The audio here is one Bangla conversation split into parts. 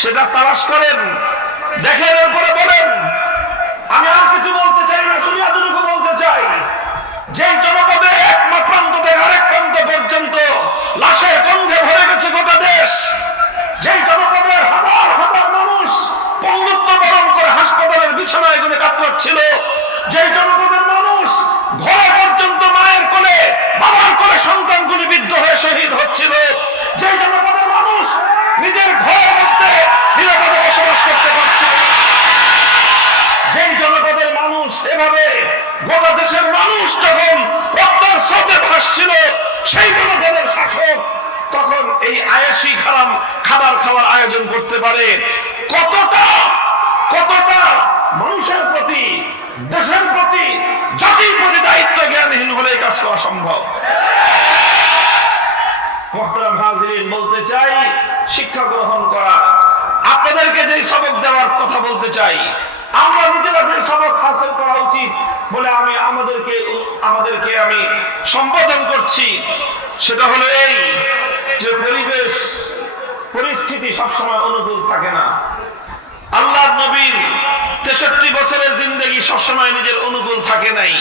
সেটা তালাশ করেন, দেখেন, এরপরে বলেন। আমি আর কিছু বলতে চাই না, শুধু এতটুকু বলতে চাই, যেই জনপদে এক প্রান্ত থেকে আরেক প্রান্ত পর্যন্ত লাশে গন্ধে ভরে গেছে গোটা দেশ, যেই জনপদের হাজার হাজার মানুষ পঙ্গুত্ব বরণ করে হাসপাতালের বিছানায় গুনে কাতরাচ্ছিল, যেই জনপদের মানুষ ঘরে পর্যন্ত মায়ের কোলে বাবার কোলে সন্তান গুলিবিদ্ধ হয়ে শহীদ হচ্ছিল, যেই জনপদের মানুষ নিজের ঘরের মধ্যে নিরাপদে বসবাস করতে পারছিল, যেই জনপদের মানুষ এভাবে গোটা দেশের মানুষ যখন রক্তের স্রোতে ভাসছিল, সেই জনপদের শাসক তখন এই আয়েশি খাবার খাওয়ার আয়োজন করতে পারে। কতটা কতটা মানুষের প্রতি, দেশের প্রতি, জাতির প্রতি দায়িত্ব জ্ঞানহীন হলে কাজ করা সম্ভব। মুহতারাম হাজিরিন, বলতে চাই, শিক্ষা গ্রহণ করা, আপনাদেরকে যে সবক দেওয়ার কথা বলতে চাই, আমরা নিজেরা যে সবক হাসিল করা উচিত বলে আমি আমাদেরকে আমি সম্বোধন করছি, সেটা হলো এই যে পরিবেশ পরিস্থিতি সবসময় অনুকূল থাকে না। আল্লাহর নবীর 63 বছরের জিন্দেগি সবসময় নিজের অনুকূল থাকে নাই।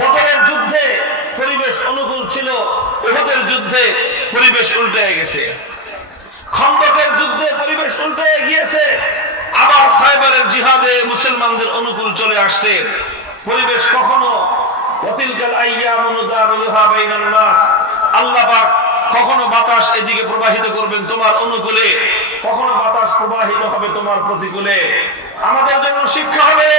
বদরের যুদ্ধে পরিবেশ অনুকূল ছিল, উহুদের যুদ্ধে পরিবেশ উল্টে গেছে, খন্দকের যুদ্ধে পরিবেশ উল্টে গিয়েছে, আবার খায়বারের জিহাদে মুসলমানদের অনুকূল চলে আসছে। পরিবেশ কখনো ওয়াতিলকাল আইয়ামু নুদাবিলুহা বাইনান নাস, আল্লাহ পাক কখনো বাতাস এদিকে প্রবাহিত করবেন তোমার অনুকূলে, কখনো বাতাস প্রবাহিত হবে তোমার প্রতিকূলে। আমাদের জন্য শিক্ষা হবে,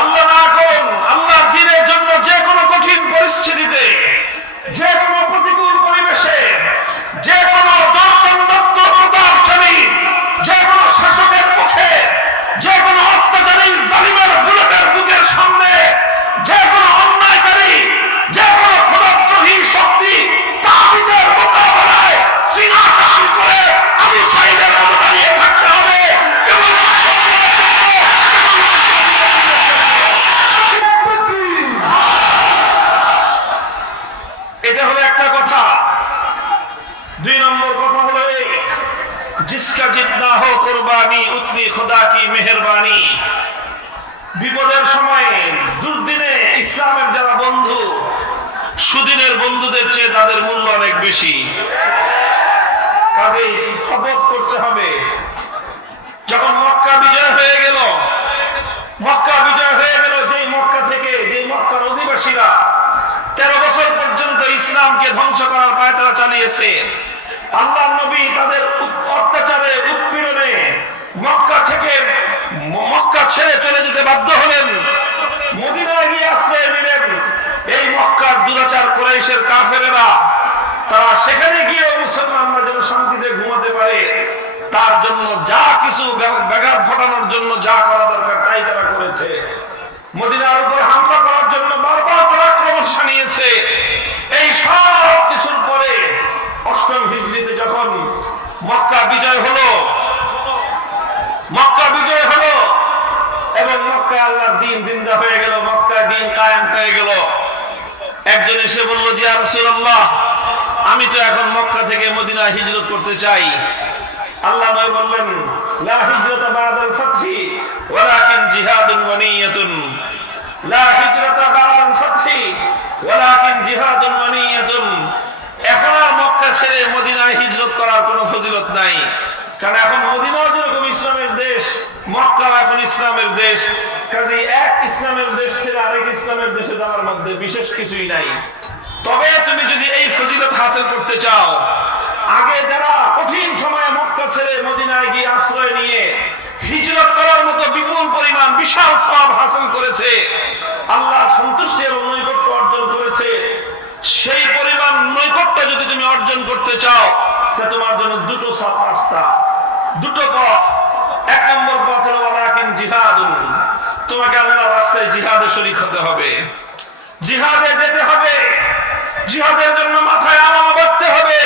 আল্লাহ না করুন, আল্লাহর দ্বীনের জন্য যে কোনো কঠিন পরিস্থিতিতে, যে কোনো প্রতিকূল পরিবেশে, যে কোনো প্রতাপশালী, যে কোনো শাসকের মুখে, যে কোনো অত্যাচারী জালিমের বুলেটের বুকের সামনে, যে কোনো অন্যায়কারী, যে কোনো খোদাদ্রোহী শক্তি তাগুতের মোকাবেলায় সিনা টান করে আবু সাঈদের মতো দাঁড়িয়ে থাকতে হবে। এটা হলো একটা কথা। 2 নম্বর কথা হলো এই, जिसका जितना हो कुर्बानी उतनी खुदा की मेहरबानी। বিপদের সময়ে, দুর্দিনে ইসলামের যারা বন্ধু, সুদিনের বন্ধুদের চেয়ে তাদের মূল্য অনেক বেশি। কাজেই শপথ করতে হবে। যখন মক্কা বিজয় হয়ে গেল, যেই মক্কা থেকে, যেই মক্কার অধিবাসীরা 13 বছর পর্যন্ত ইসলামকে ধ্বংস করার পায়তারা চালিয়েছে, আল্লাহর নবী তাদের অত্যাচারে, উৎপীড়নে মক্কা ছেড়ে চলে যেতে বাধ্য হলেন, মদিনায় গিয়ে আশ্রয় নিলেন। এই মক্কার দুরাচার কুরাইশের কাফেরেরা, তারা সেখানে গিয়ে মুসলমানরা যেন শান্তিতে ঘুমাতে পারে, তার জন্য যা কিছু ব্যাঘাত ঘটানোর জন্য যা করা দরকার তাই তারা করেছে। মদিনার উপর হামলা করার জন্য বারবার তারা আক্রমণ শানিয়েছে। এই সব কিছুর পরে 8ম হিজরিতে যখন মক্কা বিজয় হলো এবং মক্কায় আল্লাহর দ্বীন জিন্দা হয়ে গেল, মক্কায় দ্বীন কায়েম হয়ে গেল, একজন এসে বলল যে ইয়া রাসূলুল্লাহ, আমি তো এখন মক্কা থেকে মদিনা হিজরত করতে চাই। আল্লাহ নবী বললেন, লা হিজরাতা বা'দাল ফাতহি ওয়ালাকিন জিহাদুন ওয়া নিয়্যাতুন। লা হিজরাতা বা'দাল ফাতহি ওয়ালাকিন জিহাদুন ওয়া নিয়্যাতুন। এখন আর মক্কা ছেড়ে মদিনায় হিজরত করার কোনো ফজিলত নাই, কারণ এখন মদিনাও যেরকম ইসলামের দেশ, মক্কাও এখন ইসলামের দেশ। কাজেই এক ইসলামের দেশ ছেড়ে আরেক ইসলামের দেশে যাওয়ার মধ্যে বিশেষ কিছুই নাই। তবে তুমি যদি এই ফজিলত হাসিল করতে চাও, আগে যারা কঠিন সময়ে মক্কা ছেড়ে মদিনায় গিয়ে আশ্রয় নিয়ে হিজরত করার মতো বিপুল পরিমাণ বিশাল সওয়াব হাসিল করেছে, আল্লাহর সন্তুষ্টি এবং নৈকট্য অর্জন করেছে, সেই পরিমাণ নৈকট্য যদি তুমি অর্জন করতে চাও, তা তোমার জন্য দুটো রাস্তা, দুটো পথ। 1 নম্বর পথ হলো ওয়ালাকিন জিহাদুন, তোমাকে আল্লাহর রাস্তায় জিহাদে শরীক হতে হবে, জিহাদে যেতে হবে, জিহাদের জন্য মাথায় আমামা বাঁধতে হবে,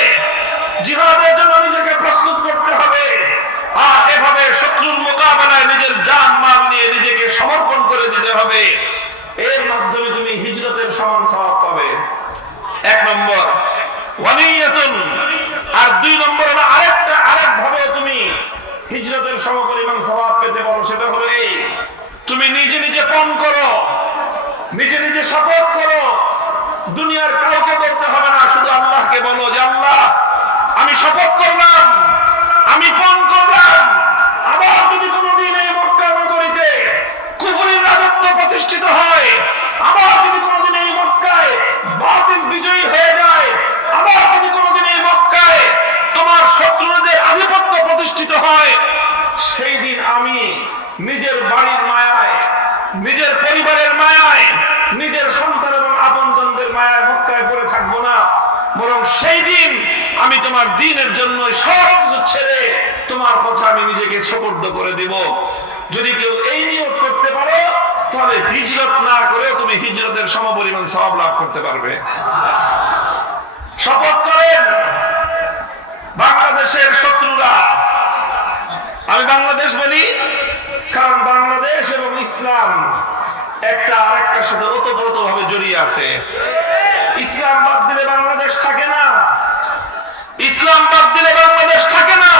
জিহাদের জন্য নিজেকে প্রস্তুত করতে হবে। আর এভাবে শত্রুর মোকাবেলায় নিজের জান মাল নিয়ে নিজেকে সমর্পণ করে দিতে হবে। এর মাধ্যমে তুমি হিজরতের সমান সওয়াব পাবে। 1 নম্বর ওয়ানিয়াতুন। আর 2 নম্বর হলো আরেক ভাবে তুমি তুমি নিজে নিজে পণ করো, নিজে নিজে শপথ করো, দুনিয়ার কাউকে বলতে হবে না, শুধু আল্লাহকে বলো যে আল্লাহ আমি শপথ করলাম, আমি পণ করলাম, আবার যদি কোনোদিন এই মক্কা নগরীতে কুফরের রাজত্ব প্রতিষ্ঠিত হয়, আবার যদি কোনোদিন এই মক্কায় বাতিল বিজয়ী হয়ে যায়, আবার যদি কোনোদিন এই মক্কায় তোমার শত্রুদের আধিপত্য প্রতিষ্ঠিত হয়, সেই দিন আমি নিজের বাড়ির মায়ায়, নিজের পরিবারের মায়ায়, নিজের সন্তান এবং আপনজনদের মায়ায় মক্কায় পড়ে থাকবো না, বরং সেই দিন আমি তোমার দ্বীনের জন্য সব কিছু ছেড়ে তোমার কথা আমি নিজেকে সুপর্দ করে দেব। যদি কেউ এই নিয়ত করতে পারো, তাহলে হিজরত না করেও তুমি হিজরতের সমপরিমাণ সওয়াব লাভ করতে পারবে। শপথ করেন বাংলাদেশের শত্রুরা, আমি বাংলাদেশ বলি কারণ বাংলাদেশ এবং ইসলাম একটা আরেকটার সাথে ওতপ্রোতভাবে জড়িয়ে আছে। ইসলাম বাদ দিলে বাংলাদেশ থাকে না, ইসলাম বাদ দিলে বাংলাদেশ থাকে না।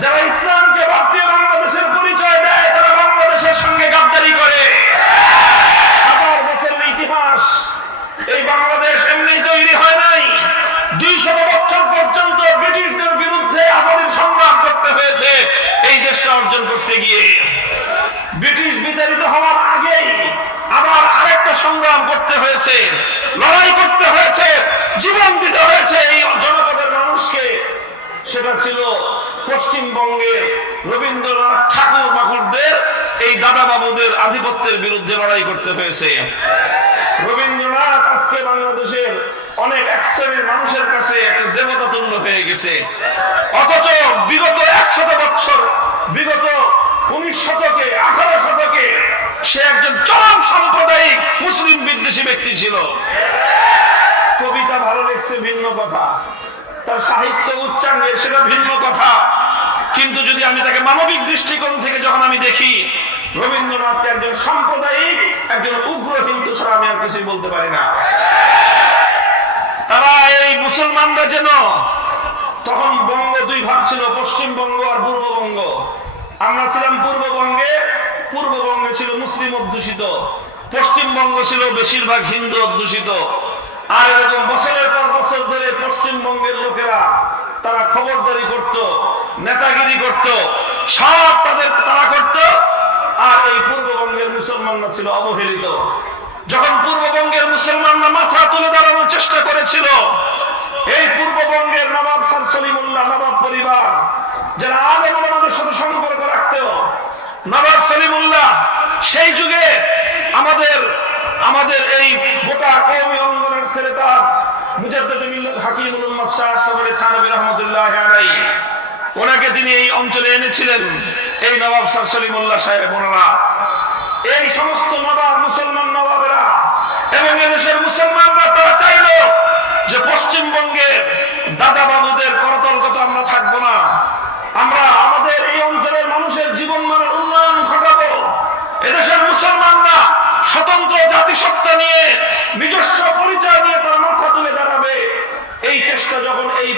যারা ইসলামকে বাদ দিয়ে বাংলাদেশের পরিচয় দেয়, তারা বাংলাদেশের সঙ্গে গাদ্দারি করে। হাজার বছরের ইতিহাস, এই বাংলাদেশ এমনি তৈরি হয় নাই। 200 বছর পর্যন্ত ব্রিটিশদের বিরুদ্ধে আজাদির সংগ্রাম করতে হয়েছে এই দেশটা অর্জন করতে গিয়ে। ব্রিটিশ বিতাড়িত হওয়ার আগেই আবার আরেকটা সংগ্রাম করতে হয়েছে, লড়াই করতে হয়েছে, জীবন দিতে হয়েছে এই জনপদের মানুষকে। সেটা ছিল পশ্চিমবঙ্গের রবীন্দ্রনাথ ঠাকুর মাকুরদের, এই দাদা বাবুদের আধিপত্যের বিরুদ্ধে লড়াই করতে হয়েছে। রবীন্দ্রনাথ আজকে বাংলাদেশের অনেক এক শ্রেণীর মানুষের কাছে একটা দেবতা তুল্য হয়ে গেছে, অথচ বিগত 100 বছর, বিগত 19 শতকে, 18 শতকে সে একজন চরম সাম্প্রদায়িক মুসলিম বিদ্বেষী ব্যক্তি ছিল। কবিতা ভালো লিখছে ভিন্ন কথা, তার সাহিত্য উচ্চাঙ্গে সেটা ভিন্ন কথা, কিন্তু যদি আমি তাকে মানবিক দৃষ্টিকোণ থেকে যখন আমি দেখি, রবীন্দ্রনাথকে একজন সাম্প্রদায়িক, একজন উগ্র হিন্দু ছাড়া আমি আর কিছুই বলতে পারি না। তারা এই মুসলমানরা যেন, তখন বঙ্গ 2 ভাগ ছিল, পশ্চিমবঙ্গ আর পূর্ববঙ্গ। আমরা ছিলাম পূর্ববঙ্গে, পূর্ববঙ্গে ছিল মুসলিম অধ্যুষিত, পশ্চিমবঙ্গ ছিল বেশিরভাগ হিন্দু অধ্যুষিত। আর এরকম বছরের পর বছর ধরে পশ্চিমবঙ্গের লোকেরা তারা খবরদারি করত, নেতাগিরি করত, সব তারা করত, আর এই পূর্ববঙ্গের মুসলমানরা ছিল অবহেলিত। যখন পূর্ববঙ্গের মুসলমানরা মাথা তুলে দাঁড়ানোর চেষ্টা করেছিল, এই পূর্ববঙ্গের নবাব স্যার সলিমুল্লাহ, নবাব পরিবার যারা আলেম ওলামাদের সাথে সম্পর্ক রাখত, নবাব সলিমুল্লাহ সেই যুগে আমাদের এই গোটা কওমি অঙ্গনের ছেলে তার মুজাদ্দিদ মিল্লাত হাকিমুল উম্মাত শাহ আশরাফ আলী থানভী রাহমাতুল্লাহ আলাইহি, ওনাকে তিনি এই অঞ্চলে এনেছিলেন, এই নবাব স্যার সলিমুল্লাহ সাহেব। ওনারা এই সমস্ত নবাব, মুসলমান নবাবেরা এবং এদেশের মুসলমানরা তারা চাইল যে পশ্চিমবঙ্গের দাদা বাবুদের করতলগত আমরা থাকবো না, আমরা আমাদের এই অঞ্চলের মানুষের জীবন মানের উন্নয়ন ঘটাবো। এদেশের মুসলমানরা স্বতন্ত্র জাতিসত্তা নিয়ে, নিজস্ব পরিচয় নিয়ে তারা মাথা তুলে দাঁড়াবে। এই চেষ্টা যখন এই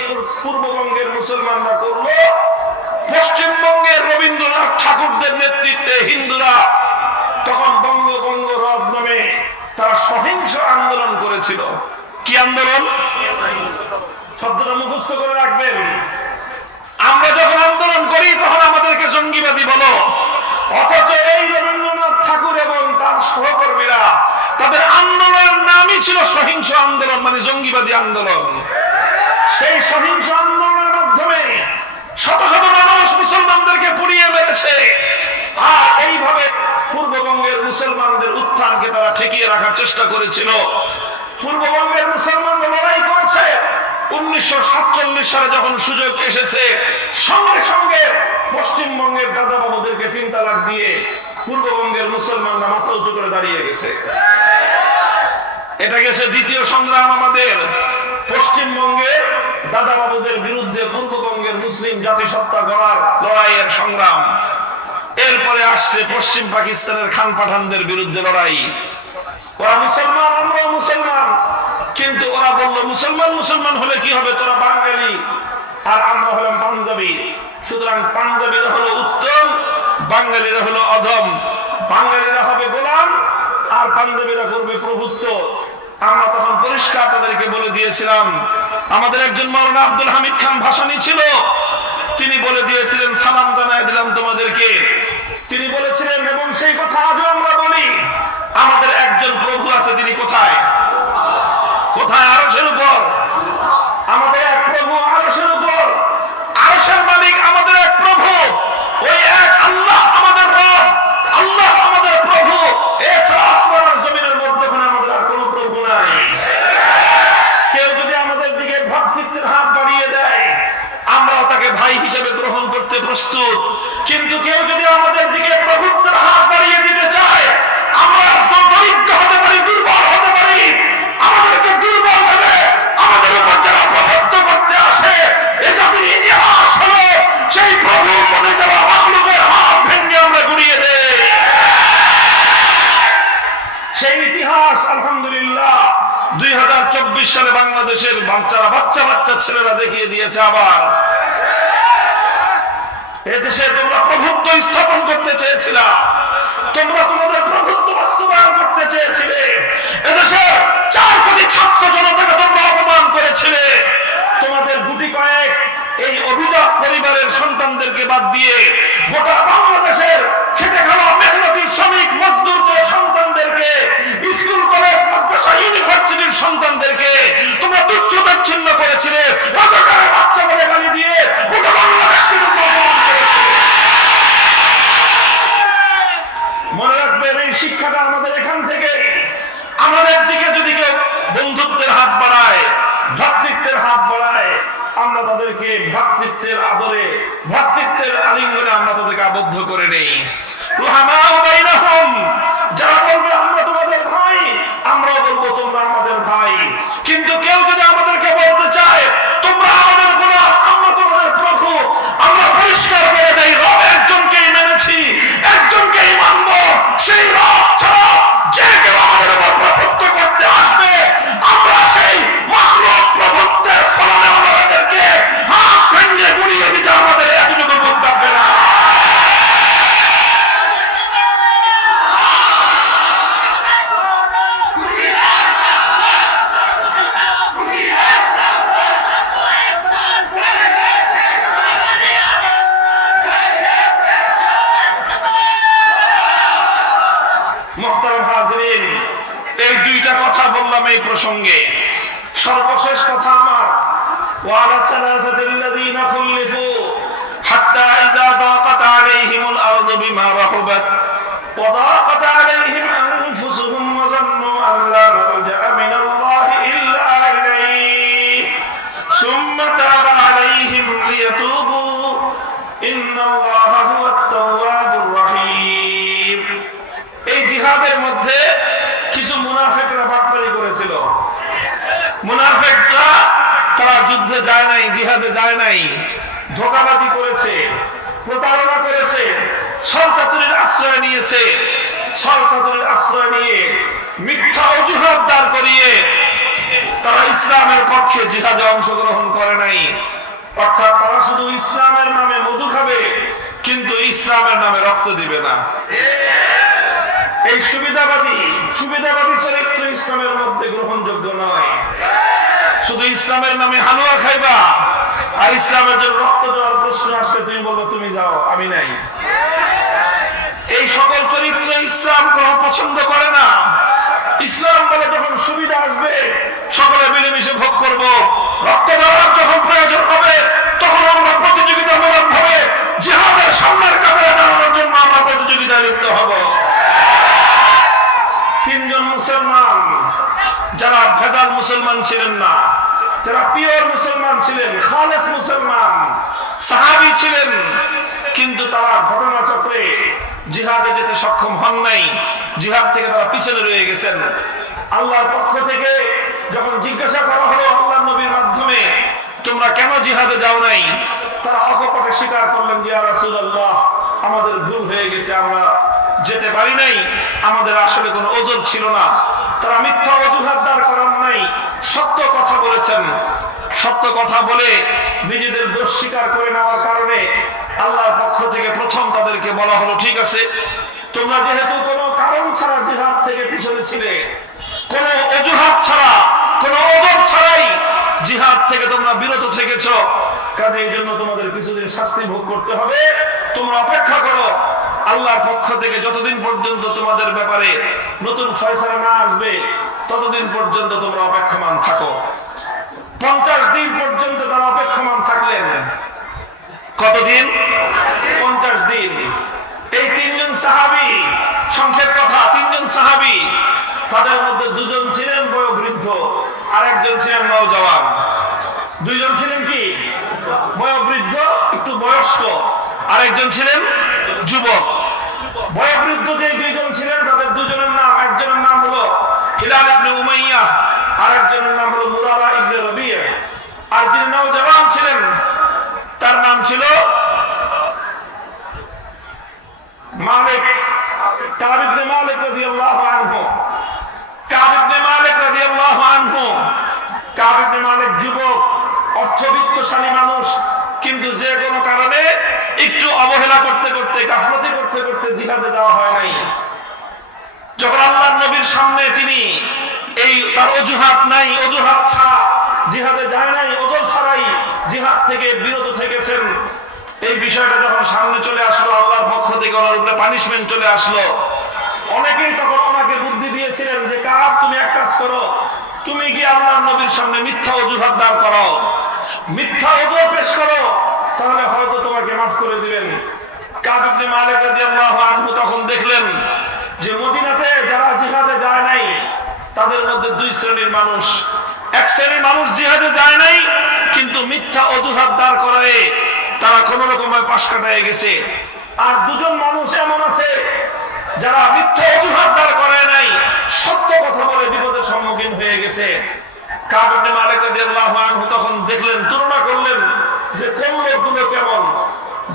পূর্ববঙ্গের মুসলমানরা করলো, পশ্চিমবঙ্গের রবীন্দ্রনাথ ঠাকুরদের নেতৃত্বে হিন্দুরা তখন বঙ্গভঙ্গ রদ নামে তারা সহিংস আন্দোলন করেছিল। কি আন্দোলন? শব্দটা মুখস্থ করে রাখবেন। আমরা যখন আন্দোলন করি তখন আমাদেরকে জঙ্গিবাদী বলো, অথচ এই রবীন্দ্রনাথ ঠাকুর এবং তার সহকর্মীরা, তাদের আন্দোলনের নামই ছিল সহিংস আন্দোলন, মানে জঙ্গিবাদী আন্দোলন। সেই সহিংস আন্দোলনের মাধ্যমে শত শত মানুষ মুসলমানদেরকে পুড়িয়ে মেরেছে, আর এইভাবে পূর্ববঙ্গের মুসলমানদের উত্থানকে তারা ঠেকিয়ে রাখার চেষ্টা করেছিল। পূর্ববঙ্গের মুসলমানরা লড়াই করেছে। 1947 সালে যখন সুযোগ এসেছে, সঙ্গে সঙ্গে পশ্চিমবঙ্গের দাদা বাবুদেরকে 3 তালাক দিয়ে পূর্ববঙ্গের মুসলমানরা মাথা উঁচু করে দাঁড়িয়ে গেছে। এটা গেছে দ্বিতীয় সংগ্রাম আমাদের, পশ্চিমবঙ্গের দাদা বাবুদের বিরুদ্ধে পূর্ববঙ্গের মুসলিম জাতিসত্তা গড়ার লড়াইয়ের সংগ্রাম। এরপরে আসছে পশ্চিম পাকিস্তানের খান পাঠানদের বিরুদ্ধে লড়াই। ওরা মুসলমান, আমরাও মুসলমান, কিন্তু ওরা বললো মুসলমান মুসলমান হলে কি হবে, তোরা বাঙালি আর আমরা হলাম পাঞ্জাবি, সুতরাং পাঞ্জাবিরা হলো উত্তম, বাঙালিরা হলো অধম। বাঙালিরা হবে গোলাম আর পাঞ্জাবিরা করবে প্রভুত্ব। আমরা তখন পরিষ্কার তাদেরকে বলে দিয়েছিলাম। আমাদের একজন মাওলানা আব্দুল হামিদ খান ভাসানী ছিল, তিনি বলে দিয়েছিলেন, সালাম জানাই দিলাম তোমাদেরকে। তিনি বলেছিলেন, এবং সেই কথা আজও আমরা বলি, আমাদের একজন প্রভু আছে, তিনি কোথায়? কোথায়? আরশের উপর। আমাদের এক প্রভু আরশের উপর। আরশের মালিক আমাদের এক প্রভু, ওই এক আল্লাহ আমাদের রব, আল্লাহ আমাদের প্রভু। এছাড়া আসমান আর জমিনের মধ্যখানে আমাদের আর কোনো প্রভু নাই। কেউ যদি আমাদের দিকে ভ্রাতৃত্বের হাত বাড়িয়ে দেয়, আমরাও তাকে ভাই হিসেবে গ্রহণ করতে প্রস্তুত। কিন্তু কেউ যদি আমাদের দিকে প্রভুত্বের হাত বাড়িয়ে দিতে চায়, আমরা দরিদ্র হতে পারি, দুর্বল হতে পারি, আমাদেরকে দুর্বল ভেবে আমাদের উপর যারা প্রভুত্ব করতে আসে, এ জাতির ইতিহাস হলো সেই প্রভু মনে যারা মাখলুকের হাত ভেঙে আমরা গুড়িয়ে দেই। সেই ইতিহাস আলহামদুলিল্লাহ 2024 সালে বাংলাদেশের বাচ্চা বাচ্চা ছেলেরা দেখিয়ে দিয়েছে। আবার এদেশে তোমরা প্রভুত্ব স্থাপন করতে চেয়েছিলা, তোমরা তোমাদের প্রভুত্ব বাস্তবায়ন করতে চেয়েছিলে, এদেশে 4 কোটি ছাত্র জনতাকে তোমরা অপমান করেছিলে। তোমাদের গুটি কয়েক এই অভিজাত পরিবারের সন্তানদেরকে বাদ দিয়ে গোটা বাংলাদেশের খেটে খাওয়া মেহনতি শ্রমিক মজদুরদের সন্তানদেরকে, স্কুল কলেজ মাদ্রাসা ইউনিভার্সিটির সন্তানদেরকে তোমরা তুচ্ছ তাচ্ছিন্ন করেছিলে, রাজাকারের বাচ্চা বলে গালি দিয়ে গোটা বাংলাদেশকে তোমরা অপমান করেছিলে। মনে রাখবেন, এই শিক্ষাটা আমাদের এখান থেকে। আমাদের দিকে যদি কেউ বন্ধুত্বের হাত বাড়ায়, ভ্রাতৃত্বের হাত বাড়ায়, আমরা তাদেরকে ভ্রাতৃত্বের আদরে, ভ্রাতৃত্বের আলিঙ্গনে আমরা তাদেরকে আবদ্ধ করে নেই। যারা বলবে আমরা তোমাদের ভাই, আমরাও বলবো তোমরা আমাদের ভাই। কিন্তু কেউ যদি আমাদেরকে বলতে চায় তোমরা আমাদের গোলাম, আমরা তোমাদের প্রভু, আমরা পরিষ্কার করে দেই, রব একজনকেই মেনেছি, একজনকেই মানব। সেই রব ছাড়া যে কেউ আমাদের উপর প্রভুত্ব করতে আসবে, আমরা সেই মাখলুক প্রভুত্বের ফলনে আমাদেরকে হাত ভেঙে গুড়িয়ে দিতে আমাদের এতটুকু বুক থাকবে না। মুহতারাম হাজিরিন, এই 2টা কথা বললাম এই প্রসঙ্গে। সর্বশেষ কথা আমার, ওয়ালা সালাসাতিল্লাযীনা খুল্লিফু হাত্তা ইযা দাকাত আলাইহিমুল আরযু বিমা রাহুবাত ওয়া দাকাত আলাইহিম আনফুসুহুম ওয়া যান্নু আল্লা মালজাআ মিনাল্লাহি ইল্লা ইলাইহি সুম্মা তাবা আলাইহিম লিয়াতুবু ইন্নাল্লাহা হুয়াত তাওয়াবুর রহিম। এই জিহাদের মধ্যে কিছু মুনাফিকরা বাটপারি করেছিল। মুনাফিকরা তারা যুদ্ধে যায় নাই, জিহাদে যায় নাই, ধোঁকাবাজি করেছে, প্রতারণা করেছে, ছলচাতুরির আশ্রয় নিয়েছে। ছলচাতুরির আশ্রয় নিয়ে মিথ্যা অজুহাত দাঁড় করিয়ে তারা ইসলামের পক্ষে জিহাদে অংশগ্রহণ করে নাই। অর্থাৎ তারা শুধু ইসলামের নামে মধু খাবে, কিন্তু ইসলামের নামে রক্ত দিবে না। এই সুবিধাবাদী চরিত্র ইসলামের মধ্যে গ্রহণযোগ্য নয়। শুধু ইসলামের নামে হালুয়া খাইবা আর ইসলামের জন্য রক্ত দেওয়ার প্রশ্ন আসলে তুমি বলবো তুমি যাও, আমি নাই। এই সকল চরিত্র ইসলাম গ্রহণ পছন্দ করে না। ইসলাম বলে যখন সুবিধা আসবে সকলে মিলেমিশে ভোগ করব, রক্ত দেওয়ার যখন প্রয়োজন হবে তখন আমরা প্রতিযোগিতামূলক ভাবে জিহাদের সামনের কাতারে দাঁড়ানোর জন্য আমরা প্রতিযোগিতায় লিপ্ত হব। 3 জন মুসলমান যারা ভেজাল মুসলমান ছিলেন না, যারা পিওর মুসলমান ছিলেন, খালেস মুসলমান, সাহাবী ছিলেন, কিন্তু তারা ঘটনাচক্রে জিহাদে যেতে সক্ষম হন নাই। জিহাদ থেকে তারা পিছনে রয়ে গেছেন। আল্লাহর পক্ষ থেকে যখন জিজ্ঞাসা করা হলো আল্লাহর নবীর মাধ্যমে, তোমরা কেন জিহাদে যাও নাই, তারা অকপটে স্বীকার করলেন যে ইয়া রাসূলুল্লাহ, আমাদের ভুল হয়ে গেছে, আমরা যেতে পারি নাই, আমাদের আসলে কোনো ওজর ছিল না। তারা মিথ্যা অজুহাত দাঁড় করান নাই, সত্য কথা বলেছেন। সত্য কথা বলে নিজেদের দোষ স্বীকার করে নেওয়ার কারণে আল্লাহর পক্ষ থেকে প্রথম তাদেরকে বলা হলো, ঠিক আছে, তোমরা যেহেতু কোনো কারণ ছাড়া জিহাদ থেকে পিছনে ছিলে, কোনো অজুহাত ছাড়া, কোনো ওজর ছাড়াই জিহাদ থেকে তোমরা বিরত থেকেছো, কাজে এই জন্য তোমাদের কিছুদিন শাস্তি ভোগ করতে হবে। তোমরা অপেক্ষা করো, আল্লাহর পক্ষ থেকে যতদিন পর্যন্ত তোমাদের ব্যাপারে নতুন ফয়সালা না আসবে ততদিন পর্যন্ত তোমরা অপেক্ষমান থাকো। 50 দিন পর্যন্ত তারা অপেক্ষমান থাকলেন। কতদিন? 50 দিন। এই 3 জন সাহাবী, সংক্ষেপ কথা, 3 জন সাহাবী, তাদের মধ্যে 2 জন ছিলেন বয়োবৃদ্ধ, আর একজন ছিলেন নওজওয়ান। 2 জন ছিলেন কি? বয়োবৃদ্ধ, একটু বয়স্ক, আর একজন ছিলেন যুবক। বয়োবৃদ্ধ যে 2 জন ছিলেন তাদের 2 জনের নাম, একজনের নাম হলো হিলাল ইবনে উমাইয়া, আর একজনের নাম হলো মুরারা ইবনে রবিয়া। আর যিনি নওজওয়ান ছিলেন তার নাম ছিল মালিক, কাব ইবনে মালিক রাদিয়াল্লাহু আনহু। কাব ইবনে মালিক রাদিয়াল্লাহু আনহু, কাব ইবনে মালিক যুবক, অর্থবিত্তশালী মানুষ, কিন্তু যে কোনো কারণে একটু অবহেলা করতে করতে, গাফলতি করতে করতে জিহাদে যাওয়া হয় নাই। যখন আল্লাহর নবীর সামনে তিনি এই তার অজুহাত নাই, অজুহাত ছাড়া জিহাদে যায় নাই, ওজর ছাড়াই জিহাদ থেকে বিরত থেকেছেন, এই বিষয়টা যখন সামনে চলে আসলো, আল্লাহর পক্ষ থেকে ওনার উপরে পানিশমেন্ট চলে আসলো। অনেকেই তখন ওনাকে বুদ্ধি দিয়েছিলেন যে কাব, তুমি এক কাজ করো, তুমি কি আল্লাহর নবীর সামনে মিথ্যা অজুহাত দাঁড় করো, মিথ্যা ওজর পেশ করো, তাহলে হয়তো তোমাকে মাফ করে দিবেন। কাব ইবনে মালিক রাদিয়াল্লাহু আনহু তখন দেখলেন যে মদিনাতে যারা জিহাদে যায় নাই তাদের মধ্যে 2 শ্রেণীর মানুষ। এক শ্রেণীর মানুষ জিহাদে যায় নাই কিন্তু মিথ্যা অজুহাত দাঁড় করায় তারা কোন রকমে পাশ কাটায় গেছে। আর 2 জন মানুষ এমন আছে যারা মিথ্যা অজুহাত দাঁড় করায় নাই, সত্য কথা বলে বিপদের সম্মুখীন হয়ে গেছে। কাব ইবনে মালিক রাদিয়াল্লাহু আনহু তখন দেখলেন, তুলনা করলেন যে কোন লোকগুলো কেমন,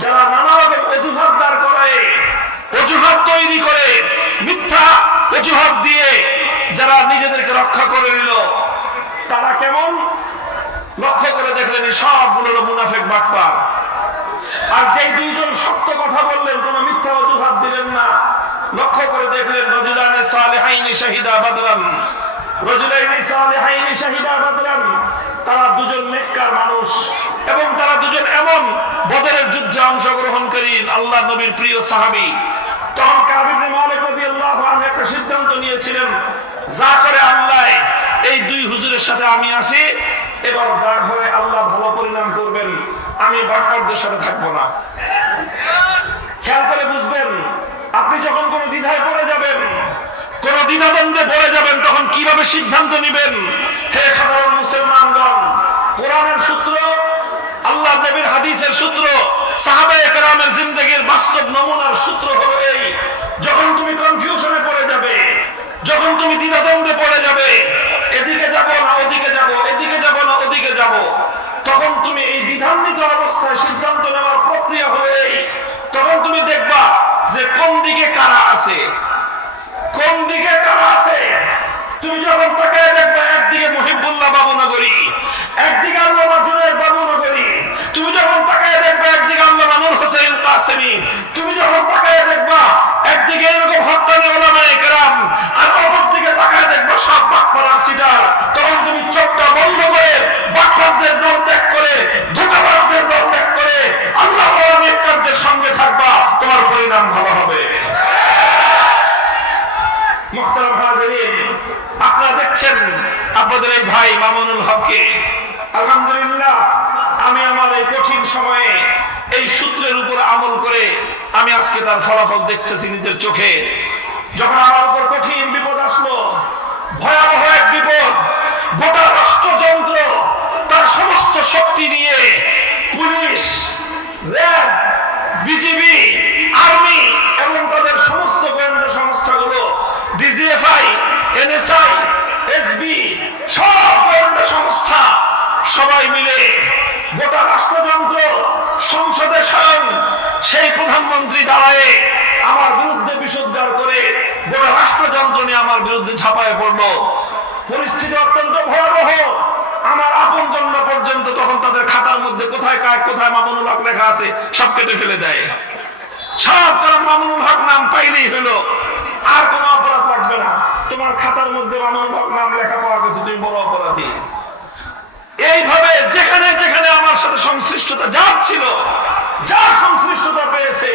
যারা নানা রকম অজুহাত দাঁড় করায়, অজুহাত তৈরি করে, মিথ্যা অজুহাত দিয়ে যারা নিজেদেরকে রক্ষা করে নিল, তারা কেমন লক্ষ্য করে দেখলেন সবগুলো মুনাফিক বাটপার। আর যেই 2 জন সত্য কথা বললেন, কোন মিথ্যা অজুহাত দিলেন না, লক্ষ্য করে দেখলেন রজুলানে সালিহাইনি শাহিদা বাদরান, রজুলাইনি সালিহাইনি শাহিদা বাদরান, তারা 2 জন নেককার মানুষ এবং তারা 2 জন এমন বদরের যুদ্ধে অংশগ্রহণকারী আল্লাহর নবীর প্রিয় সাহাবী। তখন কাব ইবনে মালিক রাদিয়াল্লাহু আনহু একটা সিদ্ধান্ত নিয়েছিলেন, যা করে আল্লাহ, এই 2 হুজুরের সাথে আমি আছি, এবার যা হয় আল্লাহ ভালো পরিণাম করবেন, আমি বাটপারদের সাথে থাকবো না। খেয়াল করে বুঝবেন, আপনি যখন কোনো দ্বিধায় পড়ে যাবেন, কোন দ্বিধাদ্বন্দ্বে পড়ে যাবেন, তখন কিভাবে সিদ্ধান্ত নেবেন। হে সাধারণ মুসলমানগণ, কোরআনের সূত্র, আল্লাহর নবীর হাদিসের সূত্র, সাহাবায়ে কেরামের জিন্দেগীর বাস্তব নমুনার সূত্র হলো এই, যখন তুমি কনফিউশনে পড়ে যাবে, যখন তুমি দ্বিধাদ্বন্দ্বে পড়ে যাবে, এদিকে যাব না ওদিকে যাব, এদিকে যাব না ওদিকে যাব, তখন তুমি এই দ্বিধান্বিত অবস্থায় সিদ্ধান্ত নেওয়ার প্রক্রিয়া হলো এই, তখন তুমি দেখবা যে কোন দিকে কারা আছে, কোন দিকে কারা আছে। তুমি যখন তাকায় দেখবা, একদিকে মুহিবুল্লাহ বাবুনগরী, একদিকে আল্লামা জুনায়েদ বাবুনগরী, তুমি যখন তাকায় দেখবা একদিকে আল্লামা নূর হোসেন কাসেমী, তুমি যখন তাকায় দেখবা একদিকে এরকম হক্কানি উলামায়ে কেরাম, আর অপরদিকে তাকায় দেখবা সব বাটপাড়ার সিটার, তখন তুমি চোখটা বন্ধ করে বাটপারদের দল ত্যাগ করে, ধোঁকাবাজদের দল ত্যাগ করে আল্লাহ ওয়া নেককারদের সঙ্গে থাকবা, তোমার পরিণাম ভালো হবে। মুহতারাম হাজিরিন, আপনারা দেখছেন আপনাদের এই ভাই মামুনুল হককে, আলহামদুলিল্লাহ, আমি আমার এই কঠিন সময়ে এই সূত্রের উপর আমল করে আমি আজকে তার ফলাফল দেখতেছি নিজের চোখে। যখন আমার উপর কঠিন বিপদ আসলো, ভয়াবহ এক বিপদ, গোটা রাষ্ট্রযন্ত্র তার সমস্ত শক্তি নিয়ে, পুলিশ, র্যাব, বিজিবি, আর্মি এবং তাদের সমস্ত গোয়েন্দা সংস্থাগুলো, ডিজিএফআই, এনএসআই, এসবি, সব গোয়েন্দা সংস্থা, সবাই মিলে গোটা রাষ্ট্রযন্ত্র, সংসদে স্বয়ং সেই প্রধানমন্ত্রী দাঁড়ায় আমার বিরুদ্ধে বিষোদ্গার করে গোটা রাষ্ট্রযন্ত্র নিয়ে আমার বিরুদ্ধে ঝাঁপায় পড়লো। পরিস্থিতি অত্যন্ত ভয়াবহ। আমার আপনজনরা পর্যন্ত তখন তাদের খাতার মধ্যে কোথায় কায় কোথায় মামুনুল হক লেখা আছে সব কেটে ফেলে দেয়। সব কারণ মামুনুল হক নাম পাইলেই হলো, আর কোনো অপরাধ লাগবে না। তোমার খাতার মধ্যে মামুনুল হক নাম লেখা পাওয়া গেছে, তুমি বড় অপরাধী। এইভাবে যেখানে যেখানে আমার সাথে সংশ্লিষ্টতা যার ছিল, যার সংশ্লিষ্টতা পেয়েছে,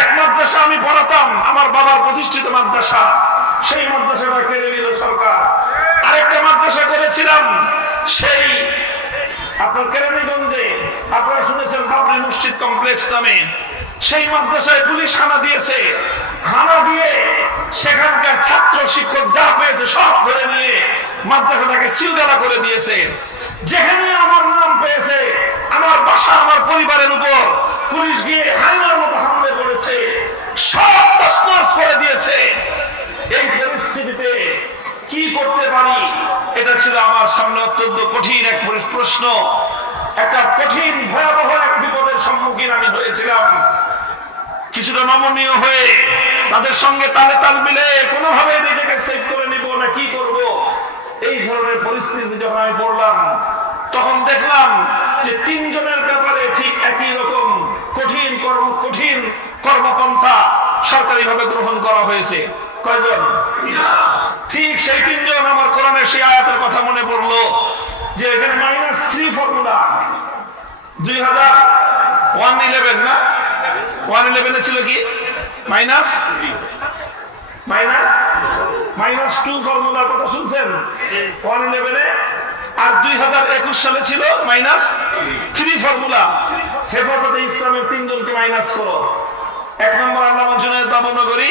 এক মাদ্রাসা আমি পড়াতাম, আমার বাবার প্রতিষ্ঠিত মাদ্রাসা, সেই মাদ্রাসাটা কেড়ে নিল সরকার। আরেকটা মাদ্রাসা করেছিলাম সেই আপনার কেরানীগঞ্জে, আপনারা শুনেছেন বাবরি মসজিদ কমপ্লেক্স নামে, সেই মাদ্রাসায় পুলিশ হানা দিয়েছে। হানা দিয়ে সেখানকার ছাত্র শিক্ষক যা পেয়েছে সব ধরে নিয়ে মাদ্রাসাটাকে সিলগালা করে দিয়েছে। যেখানে আমার নাম পেয়েছে, আমার বাসা, আমার পরিবারের উপর পুলিশ গিয়ে হাইনার মতো হামলে করেছে, সব তছনছ করে দিয়েছে। এই পরিস্থিতিতে কি করতে পারি, এটা ছিল আমার সামনে অত্যন্ত কঠিন এক প্রশ্ন। একটা কঠিন ভয়াবহ এক বিপদের সম্মুখীন আমি হয়েছিলাম। কিছুটা নমনীয় হয়ে তাদের সঙ্গে তালে তাল মিলে কোনোভাবে নিজেকে সেভ করে নিব না কি করব, এই ধরনের পরিস্থিতি যখন আমি পড়লাম, তখন দেখলাম যে তিনজনের ব্যাপারে ঠিক একই রকম কঠিন কর্মপন্থা সরকারিভাবে গ্রহণ করা হয়েছে। কয়জন? ঠিক সেই তিনজন। আমার কোরআনের সেই আয়াতের কথা মনে পড়লো যে এখানে -3 ফর্মুলা 2011 না 111 ছিল কি -2 ফর্মুলার কথা শুনছেন 111 আর 2021 সালে ছিল -3 ফর্মুলা। হেফাজতে ইসলামের তিনজনকে মাইনাস করো। 1 নম্বর আল্লামা জুনায়েদ বাবুনগরী,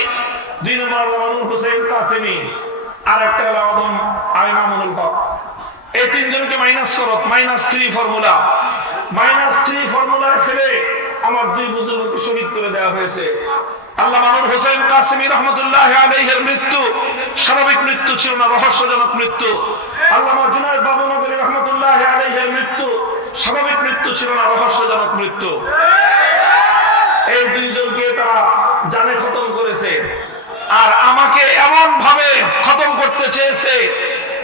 2 নম্বর আল্লামা নূর হোসেন কাসেমি, আর একটা হলো আদম মামুনুল হক। এই তিনজনকে মাইনাস করো, -3 ফর্মুলা। -3 ফর্মুলায় ফেলে আমার 2 বুজুর্গকে শহীদ করে দেওয়া হয়েছে। আল্লামা নূর হোসেন কাসেমি রহমতুল্লাহ আলাইহির মৃত্যু স্বাভাবিক মৃত্যু ছিল না, রহস্যজনক মৃত্যু। আল্লামা জুনায়েদ বাবুনগরী রহমতুল্লাহ আলাইহির মৃত্যু স্বাভাবিক মৃত্যু ছিল না, রহস্যজনক মৃত্যু। এই দুইজনকে তারা জানে খতম করেছে, আর আমাকে এমন ভাবে খতম করতে চেয়েছে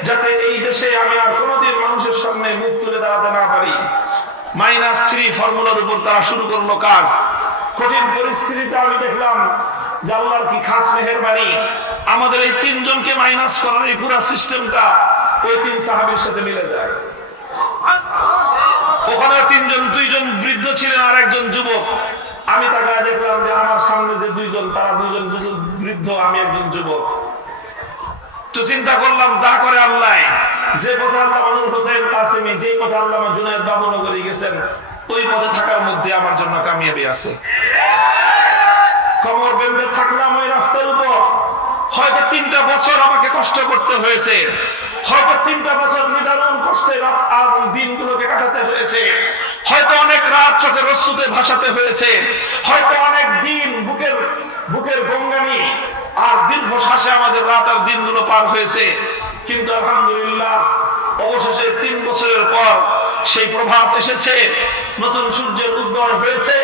যাতে এই দেশে আমি আর কোনোদিন মানুষের সামনে মুখ তুলে দাঁড়াতে না পারি। -3 ফর্মুলার উপর তারা শুরু করলো কাজ। কঠিন পরিস্থিতিতে আমি দেখলাম যে আল্লাহর কি খাস মেহেরবানি, আমাদের এই তিনজনকে মাইনাস করার এই পুরো সিস্টেমটা ওই 3 সাহাবীর সাথে মিলে যায়। ওখানে 2জন বৃদ্ধ ছিলেন আর একজন যুবক। আমি তাকায় দেখলাম যে আমার সামনে যে 2জন, তারা 2জন বৃদ্ধ, আমি একজন যুবক। তো চিন্তা করলাম যা করে আল্লাহ, যে পথে আল্লামা নূর হোসেন কাসেমি, যে পথে আল্লামা জুনায়েদ বাবুনগরী গেছেন, ওই পথে থাকার মধ্যে আমার জন্য কামিয়াবি আছে। কোমর বেঁধে থাকলাম ওই রাস্তার উপর। হয়তো 3টা বছর আমাকে কষ্ট করতে হয়েছে, হয়তো 3টা বছর নিদারুণ কষ্টে রাত আর দিনগুলোকে কাটাতে হয়েছে, হয়তো অনেক রাত চোখের অশ্রুতে ভাসাতে হয়েছে, হয়তো অনেক দিন বুকের গঙ্গানি আর দীর্ঘ শ্বাসে আমাদের রাত আর দিনগুলো পার হয়েছে। কিন্তু আলহামদুলিল্লাহ অবশেষে 3 বছরের পর সেই প্রভাত এসেছে, নতুন সূর্যের উদয় হয়েছে,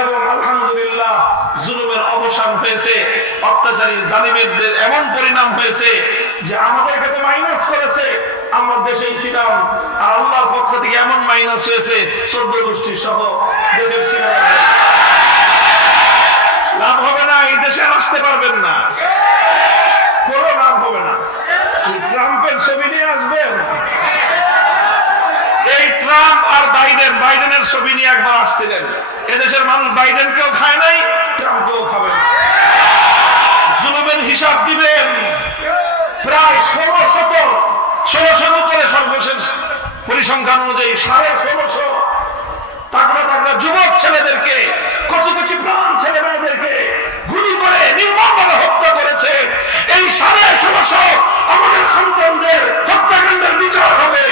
এবং আলহামদুলিল্লাহ জুলুমের অবসান হয়েছে, অত্যাচারী জালিমদের এমন পরিণাম হয়েছে যে আমাদেরকে তো মাইনাস করেছে, আমরা দেশেই ছিলাম, আর আল্লাহর পক্ষ থেকে এমন মাইনাস হয়েছে 14 গোষ্ঠী সহ দেশের ছিলাম। লাভ হবে না, এই দেশে আসতে পারবেন না, কোনো লাভ হবে না। ট্রাম্পের ছবি নিয়ে আসবেন, এই ট্রাম্প আর বাইডেনের ছবি নিয়ে একবার আসছিলেন। এদেশের মানুষ বাইডেনকেও খায় নাই, ট্রাম্পকেও খাবে না। জুলুমের হিসাব দিবেন। প্রায় 1600 উপরে সর্বশেষ পরিসংখ্যান অনুযায়ী 1650 তাগড়া যুবক ছেলেদেরকে, কচি প্রাণ ছেলে মেয়েদেরকে গুলি করে নির্মমভাবে হত্যা করেছে। এই 1650 আমাদের সন্তানদের হত্যাকাণ্ডের বিচার হবে।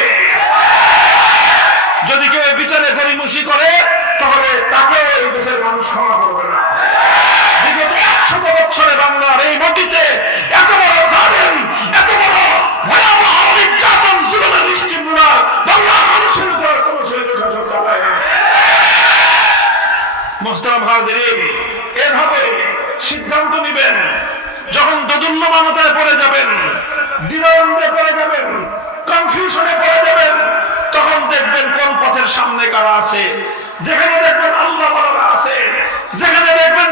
যদি কেউ বিচারে গরিমসি করে, তাহলে তাকে এই দেশের মানুষ ক্ষমা করবে না। বিগত 100 বছরে বাংলার এই মাটিতে এত বড় জালেম, এত বড় ভয়াবহ নির্যাতন, জুলুমের নিশ্চিন্না বাংলার মানুষের উপর কোন শৈল শাসক চালায় না। মুহতারাম হাজিরিন, এভাবে সিদ্ধান্ত নিবেন। যখন দোদুল্যমানতায় পড়ে যাবেন, দ্বিধাদ্বন্দ্বে পড়ে যাবেন, কনফিউশনে পড়ে যাবেন, তখন দেখবেন কোন পথের সামনে কারা আছে। যেখানে দেখবেন আল্লাহ ওয়ালারা আছে, যেখানে দেখবেন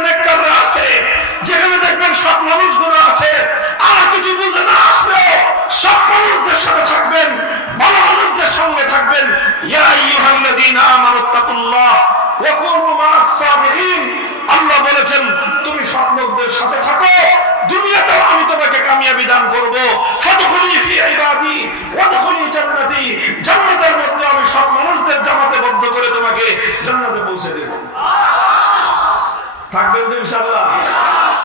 মানুষগুলো আছে আর কিছু বুঝে না আসলে সব মানুষদের সাথে থাকবেন, ভালো মানুষদের সঙ্গে থাকবেন। ইয়া আইয়ুহাল্লাযীনা আমানুত্তাকুল্লাহ ওয়া কুনু মা'আস সাবিরিন। আল্লাহ বলেছেন তুমি সৎ লোকদের সাথে থাকো, দুনিয়াতেও আমি তোমাকে কামিয়াবি দান করব। ফাদখুলি ফি ইবাদি ওয়াদখুলি জান্নাতি। জান্নাতের মধ্যে আমি সৎ মানুষদের জামাতে বদ্ধ করে তোমাকে জান্নাতে পৌঁছে দেব। থাকবেন তো ইনশাআল্লাহ।